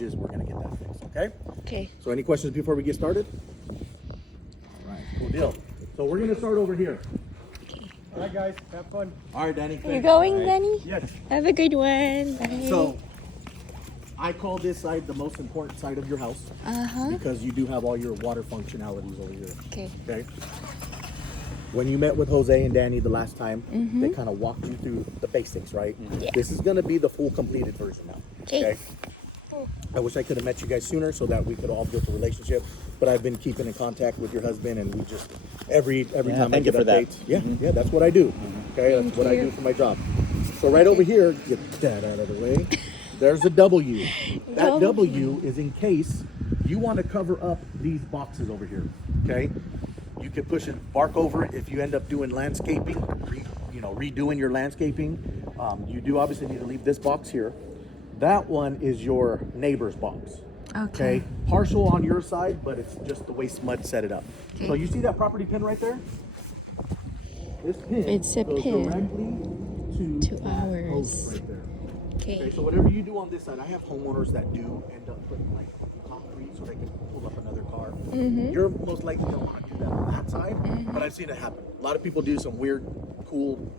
we're gonna get that fixed, okay? Okay. So any questions before we get started? All right, cool deal. So we're gonna start over here. All right, guys, have fun. All right, Danny. You going, Danny? Yes. Have a good one. Bye. So I call this side the most important side of your house because you do have all your water functionalities over here. Okay. Okay. When you met with Jose and Danny the last time, they kind of walked you through the basics, right? Yeah. This is gonna be the full completed version now. Okay. I wish I could have met you guys sooner so that we could all build a relationship. But I've been keeping in contact with your husband, and we just every time I thank you get for that. updates. Yeah, that's what I do. Okay, that's what I do for my job. So right over here, get that out of the way. There's a W. That W is in case you want to cover up these boxes over here. Okay, you could push it, bark over it if you end up doing landscaping, redoing your landscaping. You do obviously need to leave this box here. That one is your neighbor's box. Okay. Partial on your side, but it's just the way Smud set it up. Okay. So you see that property pin right there? This pin It's a goes pin directly to that ours. post right there. Okay, Okay. so whatever you do on this side, I have homeowners that do end up putting like concrete so they can pull up another car. You're most likely don't want to do that on that side, but I've seen it happen. A lot of people do some weird, cool,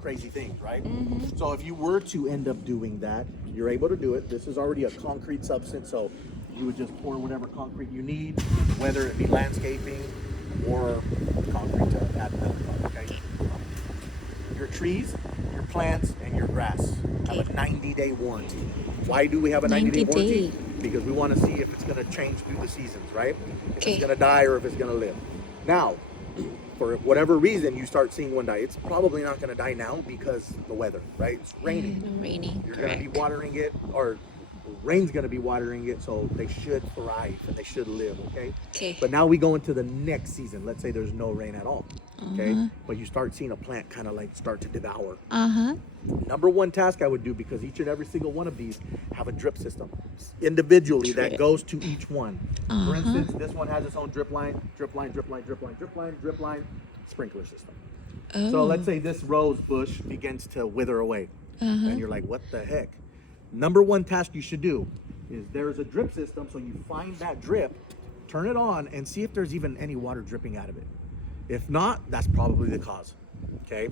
crazy things, right? So if you were to end up doing that, you're able to do it. This is already a concrete substance, so you would just pour whatever concrete you need, whether it be landscaping or concrete to add another part, okay? Your trees, your plants, and your grass have a 90-day warranty. Why do we have a 90-day 90 warranty? day. Because we want to see if it's going to change through the seasons, right? If Okay. it's going to die or if it's going to live. Now, for whatever reason you start seeing one die, it's probably not going to die now because the weather, right? It's raining. Raining. You're going to be Correct. watering it, or rain's going to be watering it, so they should thrive and they should live, okay? Okay. But now we go into the next season. Let's say there's no rain at all, okay? But you start seeing a plant kind of like start to devour. Number one task I would do, because each and every single one of these have a drip system individually that Drip. goes to each one. For instance, this one has its own drip line, drip line, drip line, drip line, drip line, drip line, sprinkler system. So let's say this rose bush begins to wither away, and you're like, what the heck? Number one task you should do is there's a drip system, so you find that drip, turn it on, and see if there's even any water dripping out of it. If not, that's probably the cause, okay?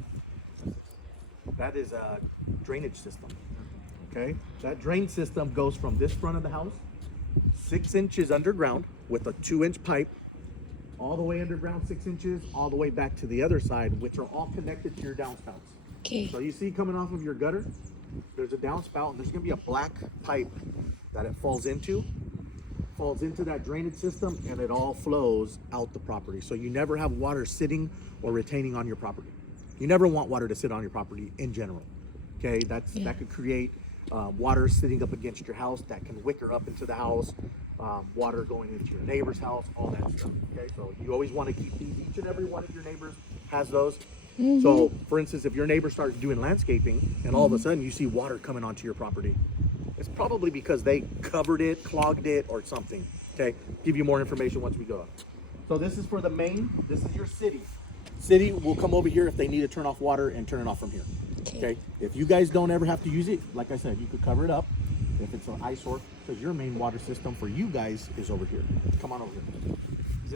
That is a drainage system, okay? That drain system goes from this front of the house, 6 inches underground with a 2-inch pipe, all the way underground 6 inches, all the way back to the other side, which are all connected to your downspouts. Okay. So you see coming off of your gutter, there's a downspout, and there's gonna be a black pipe that it falls into that drainage system, and it all flows out the property. So you never have water sitting or retaining on your property. You never want water to sit on your property in general. Okay, that could create water sitting up against your house that can wicker up into the house, water going into your neighbor's house, all that stuff. Okay, so you always want to keep these. Each and every one of your neighbors has those. So, for instance, if your neighbor starts doing landscaping and all of a sudden you see water coming onto your property, it's probably because they covered it, clogged it, or something. Okay, give you more information once we go up. So this is for the main. This is your city. City will come over here if they need to turn off water and turn it off from here. Okay. If you guys don't ever have to use it, like I said, you could cover it up if it's an eyesore, because your main water system for you guys is over here. Come on over here. Is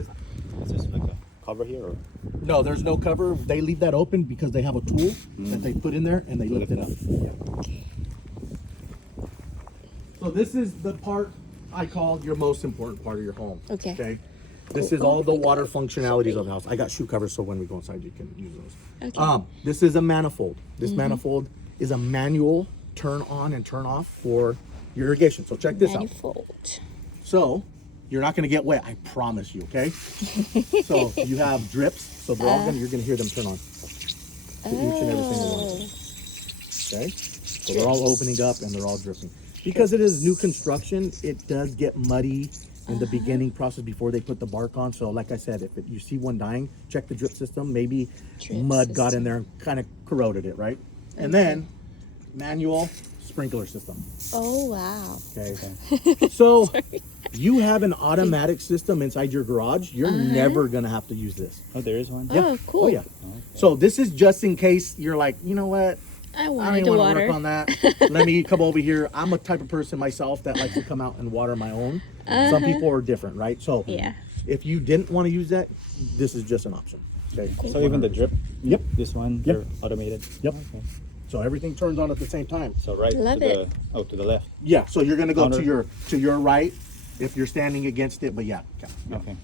this like a cover here or? No, there's no cover. They leave that open because they have a tool that they put in there and they lift it up. Yeah. So this is the part I call your most important part of your home. Okay. This is all the water functionalities of the house. I got shoe covers so when we go inside you can use those. Okay. This is a manifold. This manifold is a manual turn on and turn off for your irrigation. So check this out. Manifold. So you're not gonna get wet, I promise you, okay? So you have drips, so they're all you're gonna hear them turn on. To each and every single one. Okay? So they're all opening up and they're all dripping. Because it is new construction, it does get muddy in the beginning process before they put the bark on. So like I said, if you see one dying, check the drip system. Maybe Drip mud got system. in there and kind of corroded it, right? And then manual sprinkler system. Oh, wow. Okay. So you have an automatic system inside your garage. You're never gonna have to use this. Oh, there is one. Oh, cool. Oh yeah. So this is just in case you're like, you know what? I I wanted don't to want to water. work on that. Let me come over here. I'm a type of person myself that likes to come out and water my own. Some people are different, right? So Yeah. if you didn't want to use that, this is just an option. Okay. So even the drip, Yep. this one, Yep. they're automated. Yep. Okay. So everything turns on at the same time. So right Love to the it. to the left. Yeah. So you're gonna go to Counter. your right if you're standing against it. But yeah. Okay.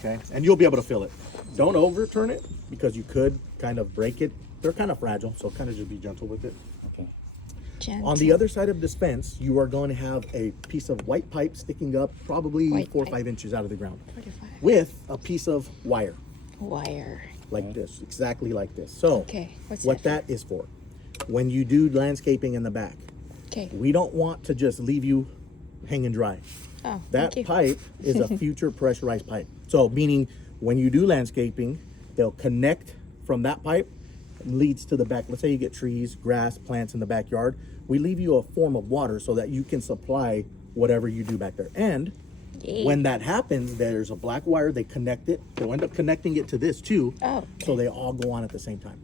Okay. And you'll be able to feel it. Don't overturn it because you could kind of break it. They're kind of fragile, so kind of just be gentle with it. Okay. Gentle. On the other side of this fence, you are going to have a piece of white pipe sticking up probably White 4 or pipe. 5 inches out of the ground 45. with a piece of wire Wire. like this, exactly like this. So Okay. What's what that is for, when you do landscaping in the back, Okay. we don't want to just leave you hanging dry. Oh, That thank you. pipe is a future pressurized pipe. So meaning when you do landscaping, they'll connect from that pipe, leads to the back. Let's say you get trees, grass, plants in the backyard. We leave you a form of water so that you can supply whatever you do back there. And Yay. when that happens, there's a black wire, they connect it. They'll end up connecting it to this too. Oh, So they all go on at the same time.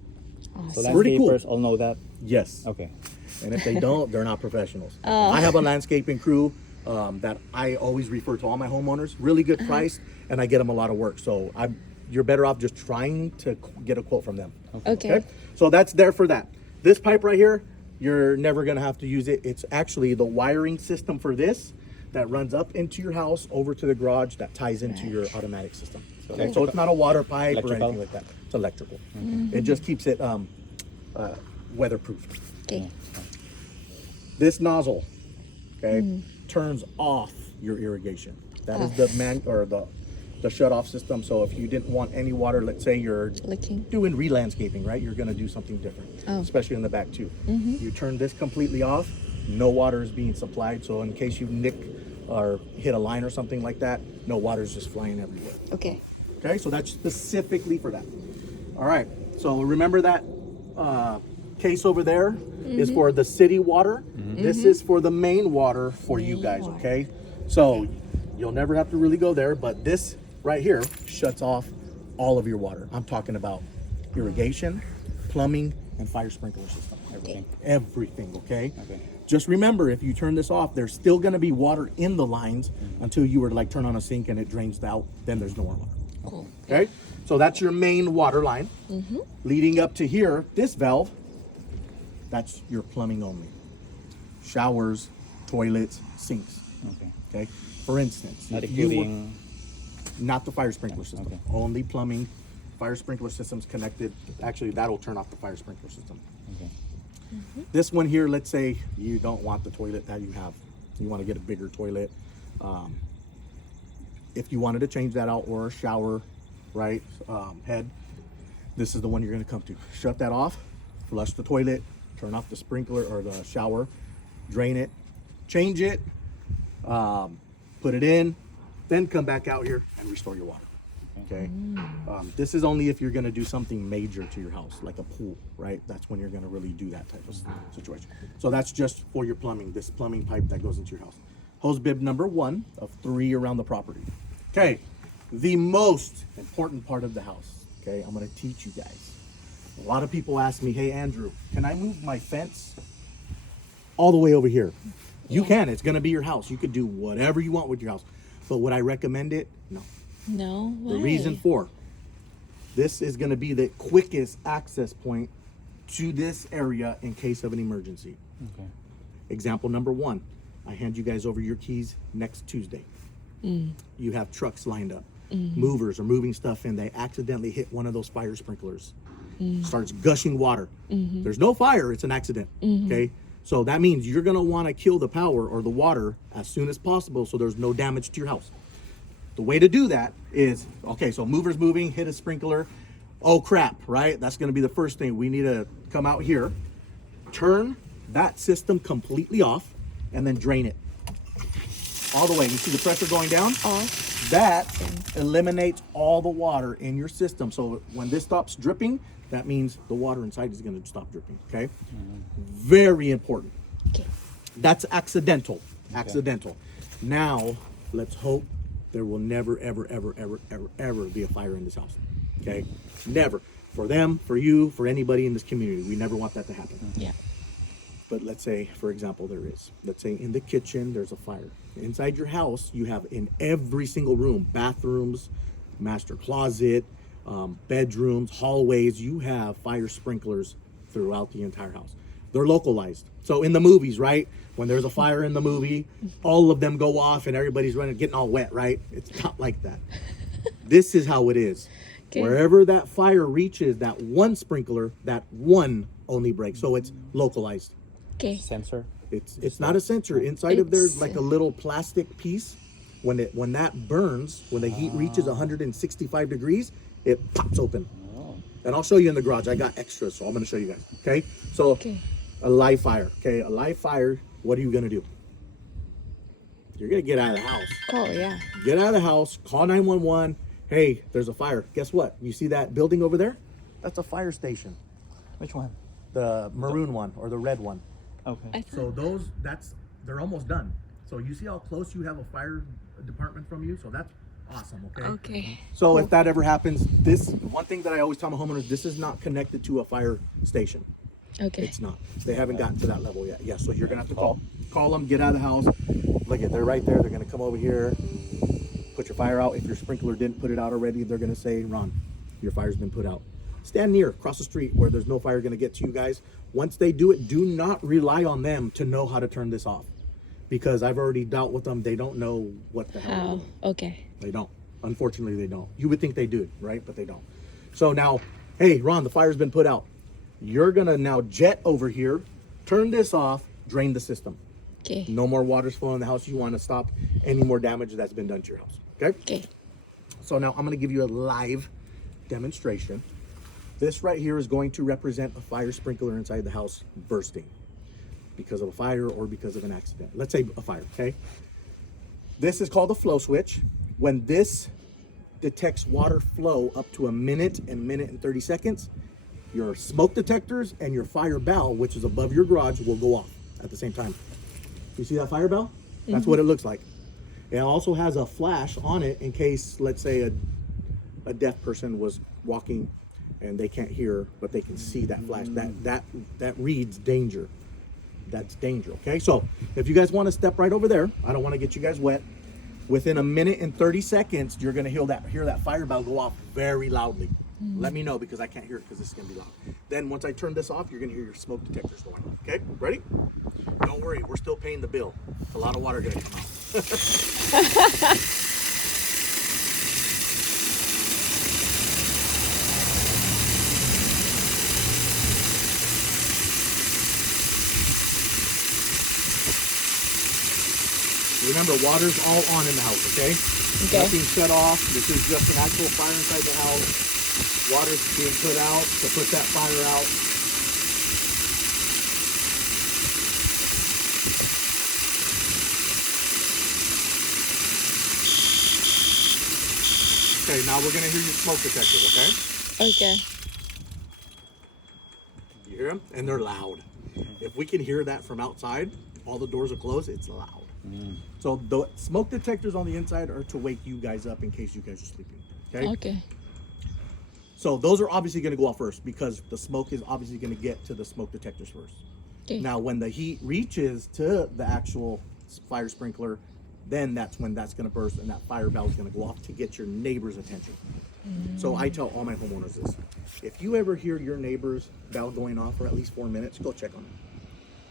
So Awesome. Pretty cool. landscapers all know that. Yes. Okay. And if they don't, they're not professionals. Oh. I have a landscaping crew that I always refer to all my homeowners. Really good price, and I get them a lot of work. So you're better off just trying to get a quote from them. Okay. So that's there for that. This pipe right here, you're never gonna have to use it. It's actually the wiring system for this that runs up into your house over to the garage that ties into your automatic system. Okay. So it's not a water pipe or Electrical? anything like that. It's electrical. It just keeps it weatherproof. Okay. This nozzle, okay, turns off your irrigation. That is the the shut off system. So if you didn't want any water, let's say you're Licking. doing re-landscaping, right? You're gonna do something different, Oh. especially in the back too. You turn this completely off, no water is being supplied. So in case you nick or hit a line or something like that, no water is just flying everywhere. Okay. Okay, so that's specifically for that. All right, so remember that case over there is for the city water. This is for the main water for you guys, water. okay? So you'll never have to really go there, but this right here shuts off all of your water. I'm talking about irrigation, plumbing, and fire sprinkler system. Everything. Everything, okay? Okay. Just remember, if you turn this off, there's still gonna be water in the lines until you were to like turn on a sink and it drains out, then there's no more water. Cool. Okay, so that's your main water line. Leading up to here, this valve, that's your plumbing only. Showers, toilets, sinks. Okay. Okay, for instance, Not if you were- including. not the fire sprinkler system, Okay. only plumbing. Fire sprinkler system's connected. Actually, that'll turn off the fire sprinkler system. Okay. This one here, let's say you don't want the toilet that you have. You want to get a bigger toilet. If you wanted to change that out, or a shower, right, head, this is the one you're going to come to. Shut that off, flush the toilet, turn off the sprinkler or the shower, drain it, change it, put it in, then come back out here and restore your water. Okay. This is only if you're going to do something major to your house, like a pool, right? That's when you're going to really do that type of situation. So that's just for your plumbing, this plumbing pipe that goes into your house. Hose bib number 1 of 3 around the property. Okay. The most important part of the house. Okay. I'm going to teach you guys. A lot of people ask me, hey, Andrew, can I move my fence all the way over here? You can. It's going to be your house. You could do whatever you want with your house. But would I recommend it? No. No way. The reason for this is going to be the quickest access point to this area in case of an emergency. Okay. Example number 1, I hand you guys over your keys next Tuesday. You have trucks lined up. Movers are moving stuff in. They accidentally hit one of those fire sprinklers. Starts gushing water. There's no fire, it's an accident. Okay. So that means you're going to want to kill the power or the water as soon as possible so there's no damage to your house. The way to do that is, okay, so movers moving, hit a sprinkler. Oh crap, right? That's gonna be the first thing. We need to come out here, turn that system completely off, and then drain it. All the way. You see the pressure going down? Off. That eliminates all the water in your system. So when this stops dripping, that means the water inside is gonna stop dripping, okay? Very important. Okay. That's accidental. Accidental. Now, let's hope there will never, ever, ever, ever, ever, ever be a fire in this house. Okay? Never. For them, for you, for anybody in this community. We never want that to happen. Yeah. But let's say, for example, there is. Let's say in the kitchen, there's a fire. Inside your house, you have in every single room, bathrooms, master closet, bedrooms, hallways, you have fire sprinklers throughout the entire house. They're localized. So in the movies, right? When there's a fire in the movie, all of them go off and everybody's running, getting all wet, right? It's not like that. This is how it is. Okay. Wherever that fire reaches, that one sprinkler, that one only breaks. So it's localized. Okay. Sensor. It's not a sensor. Inside of there's It's- like a little plastic piece. When that burns, when the heat reaches 165 degrees, it pops open. And I'll show you in the garage. I got extras, so I'm gonna show you guys. Okay? So Okay. a live fire. Okay, a live fire, what are you gonna do? You're gonna get out of the house. Oh, yeah. Get out of the house, call 911. Hey, there's a fire. Guess what? You see that building over there? That's a fire station. Which one? The maroon one or the red one. Okay. So they're almost done. So you see how close you have a fire department from you? So that's awesome, okay? Okay. So if that ever happens, this one thing that I always tell my homeowners, this is not connected to a fire station. Okay. It's not. They haven't gotten to that level yet. Yeah, so you're gonna have to call them, get out of the house. Look at, they're right there. They're gonna come over here, put your fire out. If your sprinkler didn't put it out already, they're gonna say, Ron, your fire's been put out. Stand near, across the street where there's no fire gonna get to you guys. Once they do it, do not rely on them to know how to turn this off. Because I've already dealt with them. They don't know what the hell they're How? doing. Okay. They don't. Unfortunately, they don't. You would think they do, right? But they don't. So now, hey, Ron, the fire's been put out. You're gonna now jet over here, turn this off, drain the system. Okay. No more water's flowing in the house. You want to stop any more damage that's been done to your house. Okay? Okay. So now I'm gonna give you a live demonstration. This right here is going to represent a fire sprinkler inside the house bursting because of a fire or because of an accident. Let's say a fire, okay? This is called a flow switch. When this detects water flow up to a minute and 30 seconds, your smoke detectors and your fire bell, which is above your garage, will go off at the same time. You see that fire bell? That's what it looks like. It also has a flash on it in case, let's say, a deaf person was walking and they can't hear, but they can see that flash. That reads danger. That's danger, okay? So if you guys want to step right over there, I don't want to get you guys wet. Within a minute and 30 seconds, you're gonna hear that fire bell go off very loudly. Let me know because I can't hear it because this is gonna be loud. Then once I turn this off, you're gonna hear your smoke detectors going off. Okay, ready? Don't worry, we're still paying the bill. It's a lot of water gonna come out. Remember, water's all on in the house, okay? Okay. Nothing shut off. This is just an actual fire inside the house. Water's being put out to put that fire out. Okay, now we're gonna hear your smoke detectors, okay? Okay. You hear them? And they're loud. If we can hear that from outside, all the doors are closed, it's loud. So the smoke detectors on the inside are to wake you guys up in case you guys are sleeping, okay? Okay. So those are obviously gonna go off first because the smoke is obviously gonna get to the smoke detectors first. Okay. Now, when the heat reaches to the actual fire sprinkler, then that's when that's gonna burst and that fire bell is gonna go off to get your neighbor's attention. So I tell all my homeowners this: if you ever hear your neighbor's bell going off for at least 4 minutes, go check on them.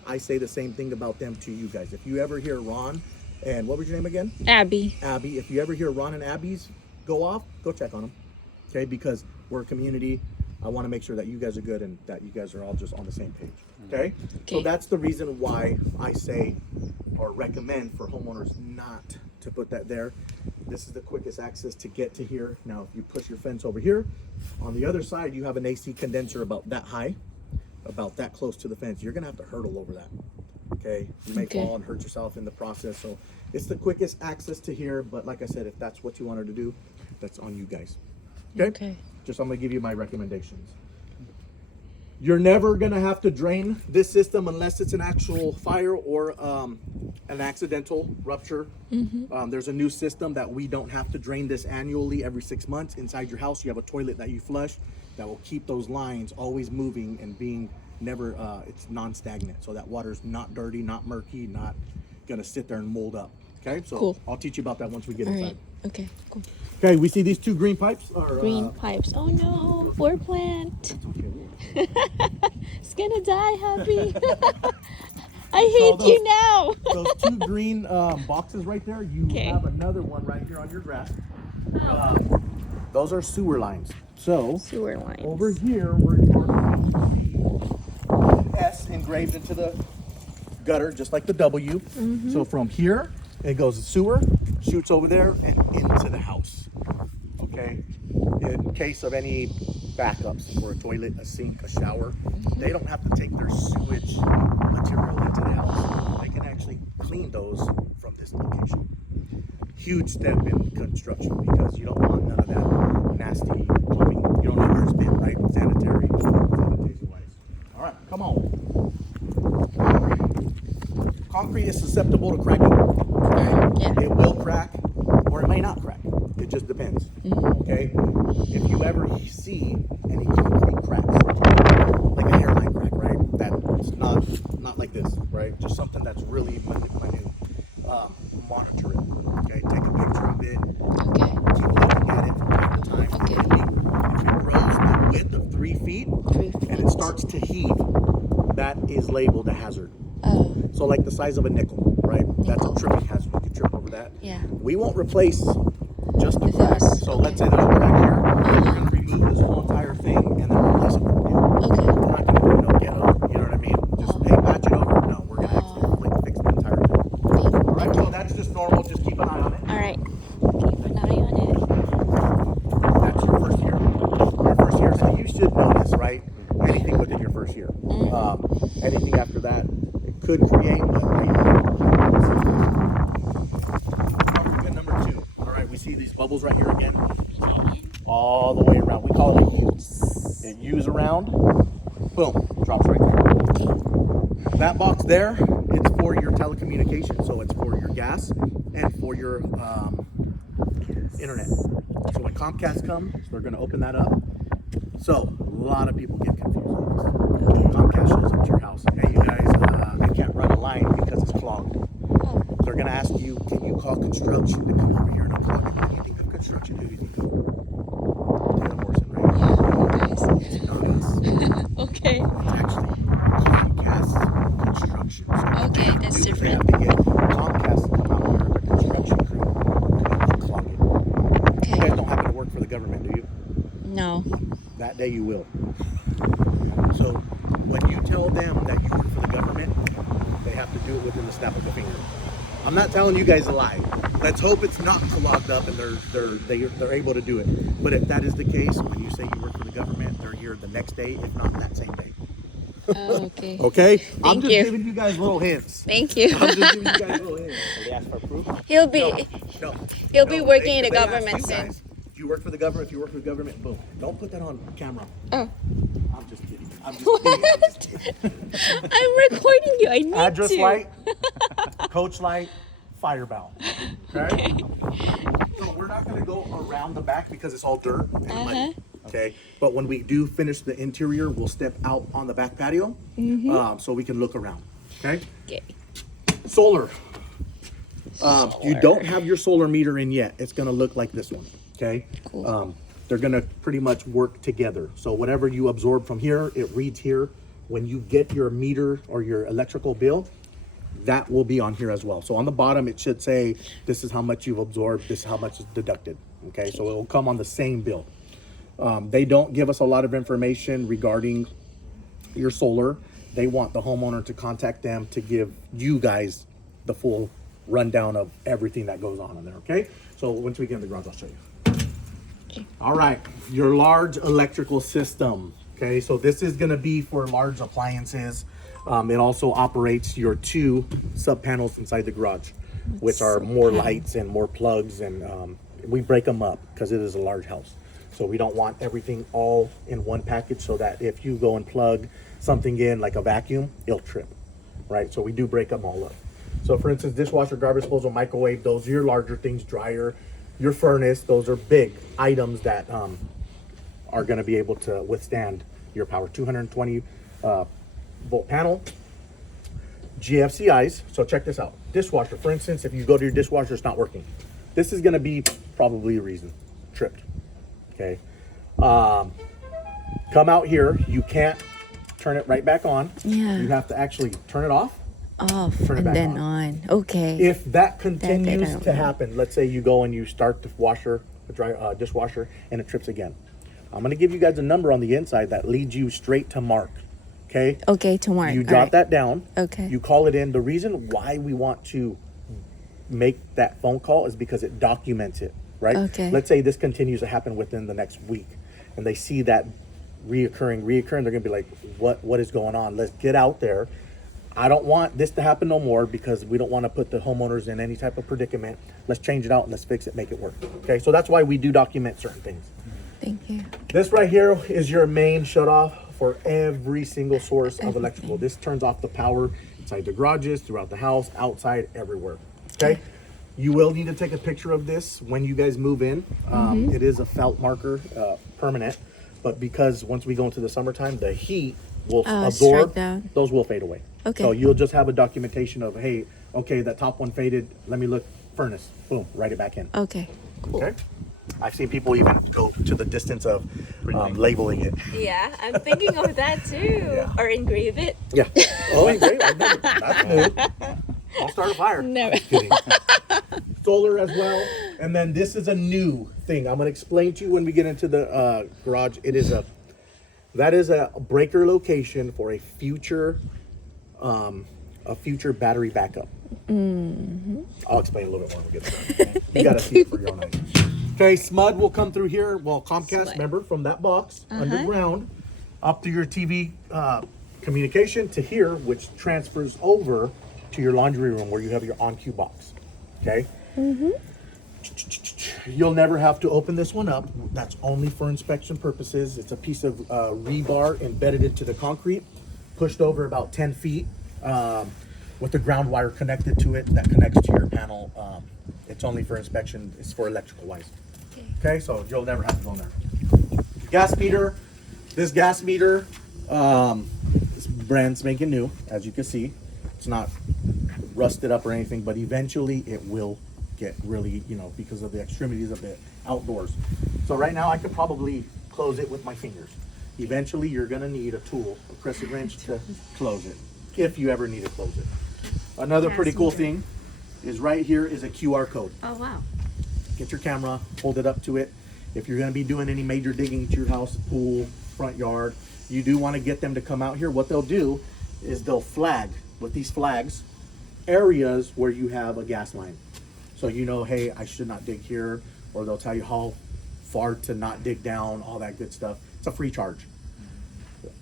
I say the same thing about them to you guys. If you ever hear Ron and what was your name again? Abby. Abby. If you ever hear Ron and Abby's go off, go check on them. Okay, because we're a community. I want to make sure that you guys are good and that you guys are all just on the same page. Okay? So Okay. that's the reason why I say or recommend for homeowners not to put that there. This is the quickest access to get to here. Now, if you push your fence over here, on the other side, you have an AC condenser about that high, about that close to the fence. You're gonna have to hurdle over that. Okay? You may Okay. fall and hurt yourself in the process. So it's the quickest access to here. But like I said, if that's what you wanted to do, that's on you guys. Okay? Okay. Just I'm gonna give you my recommendations. You're never gonna have to drain this system unless it's an actual fire or an accidental rupture, there's a new system that we don't have to drain this annually every 6 months. Inside your house, you have a toilet that you flush that will keep those lines always moving and being never, it's non-stagnant. So that water's not dirty, not murky, not gonna sit there and mold up. Okay, so Cool. I'll teach you about that once we get All inside. right. Okay. Cool. Okay, we see these two green pipes are Green pipes. Oh no, poor plant. It's gonna die, Happy. I hate those- you now. those two green boxes right there. You Okay. have another one right here on your grass. Those are sewer lines. So Sewer lines. over here, we're going to see S engraved into the gutter, just like the W. So from here, it goes to sewer, shoots over there, and into the house. Okay. In case of any backups for a toilet, a sink, a shower, they don't have to take their sewage material into the house. They can actually clean those from this location. Huge step in construction because you don't want none of that nasty plumbing. You don't know where it's been, right? Sanitation wise. All right, come on. Concrete is susceptible to cracking. Okay? Yeah. It will crack or it may not crack. It just depends. Okay? If you ever see any concrete cracks, like a hairline crack, right? That's not like this, right? Just something that's really minute. Monitor it. Okay? Take a picture of it. Okay. Keep looking at it from time to time. Okay. If it grows the width of 3 feet 3 feet. and it starts to heave, that is labeled a hazard. Oh. So like the size of a nickel, right? That's a Nickel. tripping hazard. You can trip over that. Yeah. We won't replace just the With crack. this, So okay. let's say there's a crack here. We're going to remove this whole entire thing and then replace it with new. Okay. We're not going to do no ghetto. You know what I mean? Just, hey, patch it over. No, we're going to actually fix the entire thing. All right, so that's just normal. Just keep an eye on it. All right. Keep an eye on it. That's your first year. Your first year, so you should know this, right? Anything within your first year. Anything after that, it could create. And number 2. All right, we see these bubbles right here again, all the way around. We call it a U. It U's around. Boom, drops right there. That box there, it's for your telecommunications. So it's for your gas and for your internet. So when Comcast comes, they're going to open that up. So a lot of people get confused. Comcast shows up to your house. Hey, you guys, I can't run a line because it's clogged. Oh. They're going to ask you, can you call construction to come over here and unclog it? When you think of construction, who do you think of? Taylor Morrison, right? Yeah, It's not us. okay. It's actually Comcast Construction. So Okay, that's you different. have to get Comcast to come out here, the construction crew, to unclog it. You guys Okay. don't happen to work for the government, do you? No. That day you will. So when you tell them that you work for the government, they have to do it within the snap of a finger. I'm not telling you guys a lie. Let's hope it's not clogged up and they're able to do it. But if that is the case, when you say you work for the government, they're here the next day, if not that same day. Oh, okay. Okay? I'm Thank just you. giving you guys little hints. Thank you. I'm just giving you guys little hints. They ask for proof. He'll be No. he'll be No, working in the they ask government you soon. guys. Do you work for the government? If you work for the government, boom. Don't put that on camera. Oh. I'm just kidding. I'm just kidding. I'm just kidding. I'm recording you. I need Address to. light, coach light, fire valve. Okay? So we're not going to go around the back because it's all dirt and muddy. Okay? But when we do finish the interior, we'll step out on the back patio so we can look around. Okay? Okay. Solar. You don't have your solar meter in yet. It's going to look like this one. Okay? Cool. They're going to pretty much work together. So whatever you absorb from here, it reads here. When you get your meter or your electrical bill, that will be on here as well. So on the bottom, it should say, this is how much you've absorbed, this is how much is deducted. Okay, so it will come on the same bill. They don't give us a lot of information regarding your solar. They want the homeowner to contact them to give you guys the full rundown of everything that goes on in there, okay? So once we get in the garage, I'll show you. All right, your large electrical system. Okay, so this is gonna be for large appliances. It also operates your 2 sub panels inside the garage, which are more lights and more plugs, and we break them up because it is a large house. So we don't want everything all in one package so that if you go and plug something in like a vacuum, it'll trip, right? So we do break them all up. So for instance, dishwasher, garbage disposal, microwave, those are your larger things, dryer, your furnace, those are big items that are gonna be able to withstand your power. 220 volt panel, GFCIs. So check this out. Dishwasher, for instance, if you go to your dishwasher, it's not working. This is gonna be probably a reason. Tripped. Okay. Come out here. You can't turn it right back on. Yeah. You have to actually turn it off. Off Turn it and back then on. on. Okay. If that I continues don't to know. happen, let's say you go and you start the washer, the dishwasher, and it trips again. I'm gonna give you guys a number on the inside that leads you straight to Mark. Okay. Okay, tomorrow. You jot that down. Okay. You call it in. The reason why we want to make that phone call is because it documents it, right? Okay. Let's say this continues to happen within the next week, and they see that reoccurring. They're gonna be like, "What is going on? Let's get out there." I don't want this to happen no more because we don't want to put the homeowners in any type of predicament. Let's change it out and let's fix it, make it work. Okay, so that's why we do document certain things. Thank you. This right here is your main shutoff for every single source of electrical. This turns off the power inside the garages, throughout the house, outside, everywhere. Okay? You will need to take a picture of this when you guys move in. It is a felt marker, permanent, but because once we go into the summertime, the heat will absorb, strike down. those will fade away. Okay. So you'll just have a documentation of, hey, okay, that top one faded, let me look, furnace, boom, write it back in. Okay. Cool. Okay? I've seen people even go to the distance of labeling it. Yeah, I'm thinking of that too. Yeah. Or engrave it. Yeah. Oh, great. That's new. I'll start a fire. No. Just kidding. Solar as well. And then this is a new thing. I'm going to explain to you when we get into the garage. That is a breaker location for a future battery backup. I'll explain a little bit more when we get started. You got to see it for your own eyes. Okay, SMUD will come through here. Well, Comcast, SMUD. remember, from that box underground up to your TV communication to here, which transfers over to your laundry room where you have your on-cue box. Okay? You'll never have to open this one up. That's only for inspection purposes. It's a piece of rebar embedded into the concrete, pushed over about 10 feet with the ground wire connected to it that connects to your panel. It's only for inspection. It's for electrical wise. Okay, so you'll never have to go in there. Gas meter. This gas meter, this brand spanking new, as you can see. It's not rusted up or anything, but eventually it will get really, because of the extremities of the outdoors. So right now I could probably close it with my fingers. Eventually you're gonna need a tool, a crescent wrench to close it, if you ever need to close it. Another pretty cool thing is right here is a QR code. Oh wow. Get your camera, hold it up to it. If you're gonna be doing any major digging to your house, pool, front yard, you do wanna get them to come out here. What they'll do is they'll flag, with these flags, areas where you have a gas line. So hey, I should not dig here, or they'll tell you how far to not dig down, all that good stuff. It's a free charge.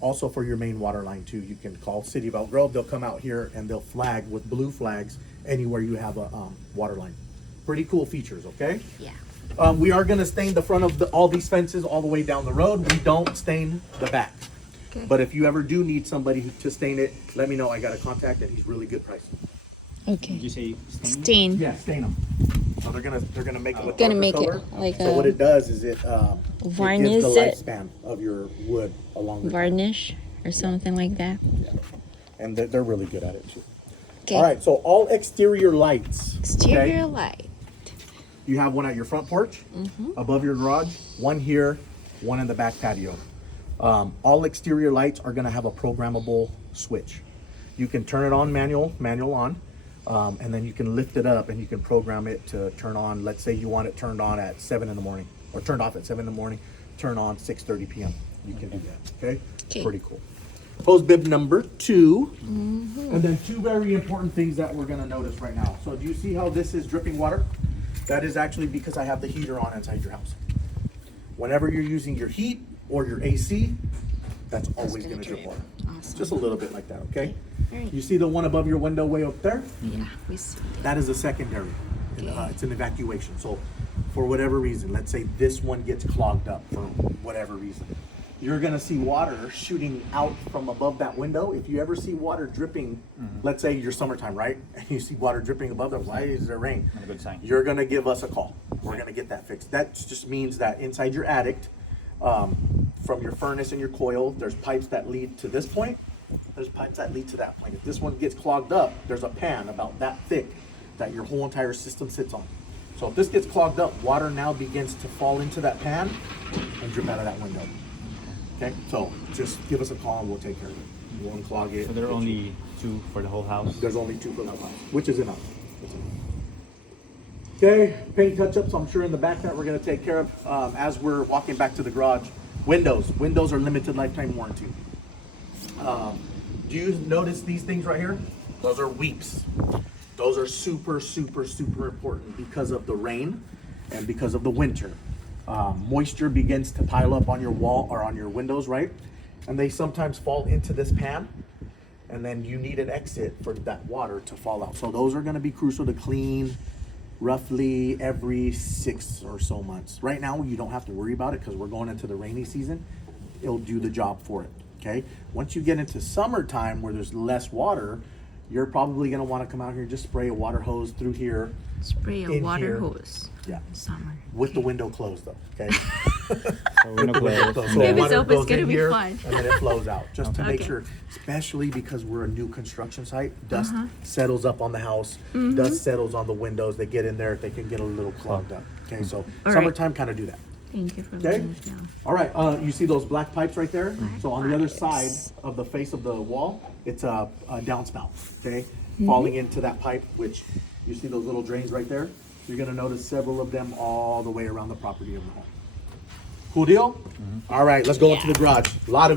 Also for your main water line too, you can call City of Elk Grove. They'll come out here and they'll flag with blue flags anywhere you have a water line. Pretty cool features, okay? Yeah. We are gonna stain the front of all these fences all the way down the road. We don't stain the back. Okay. But if you ever do need somebody to stain it, let me know. I got a contact and he's really good price. Okay. Did you say stain? Stain. Yeah, stain them. So they're gonna make it with Gonna darker make it color. like So what it does is it varnish gives the it? lifespan of your wood along the Varnish or something like that. and they're really good at it too. Okay. All right, so all exterior lights. Exterior okay? light. You have one at your front porch, above your garage, one here, one in the back patio. All exterior lights are gonna have a programmable switch. You can turn it on manual on, and then you can lift it up and you can program it to turn on. Let's say you want it turned on at 7 in the morning, or turned off at 7 in the morning, turn on 6:30 p.m. You can do that, okay? Okay. Pretty cool. Hose bib number 2, and then 2 very important things that we're gonna notice right now. So do you see how this is dripping water? That is actually because I have the heater on inside your house. Whenever you're using your heat or your AC, that's always gonna gonna drip drip. water. Awesome. Just a little bit like that, okay? Alright. You see the one above your window way up there? Yeah, we see. That is a secondary. It's an evacuation. So for whatever reason, let's say this one gets clogged up for whatever reason. you're gonna see water shooting out from above that window. If you ever see water dripping, let's say you're summertime, right? And you see water dripping above it, why is there rain? Not a good sign. You're gonna give us a call. We're gonna get that fixed. That just means that inside your attic, from your furnace and your coil, there's pipes that lead to this point. There's pipes that lead to that point. If this one gets clogged up, there's a pan about that thick that your whole entire system sits on. So if this gets clogged up, water now begins to fall into that pan and drip out of that window. Okay, so just give us a call and we'll take care of it. We'll unclog it. So there are only 2 for the whole house. There's only 2 for the house, which is enough. It's enough. Okay, paint touch-ups, I'm sure in the back that we're gonna take care of as we're walking back to the garage. Windows are limited lifetime warranty. Do you notice these things right here? Those are weeps. Those are super, super, super important because of the rain and because of the winter. Moisture begins to pile up on your wall or on your windows, right? And they sometimes fall into this pan, and then you need an exit for that water to fall out. So those are gonna be crucial to clean roughly every 6 or so months. Right now, you don't have to worry about it because we're going into the rainy season. It'll do the job for it, okay? Once you get into summertime where there's less water, you're probably gonna wanna come out here and just spray a water hose through here. Spray a In water here. hose. Yeah. Summer. With the window closed though, okay? So window closed. So If it's water open, it's goes gonna in be here, fine. And then it flows out, just to make Okay. sure, especially because we're a new construction site, dust Uh-huh. settles up on the house, Mm-hmm. dust settles on the windows, they get in there, they can get a little clogged up, okay? So right. summertime kind of do that. Thank you for Okay. letting us know. All right, you see those black pipes right there? So on the other side pipes. of the face of the wall, it's a downspout, okay? Mm-hmm. Falling into that pipe, which you see those little drains right there? You're gonna notice several of them all the way around the property of the home. Cool deal? All right, let's go into the garage. A lot of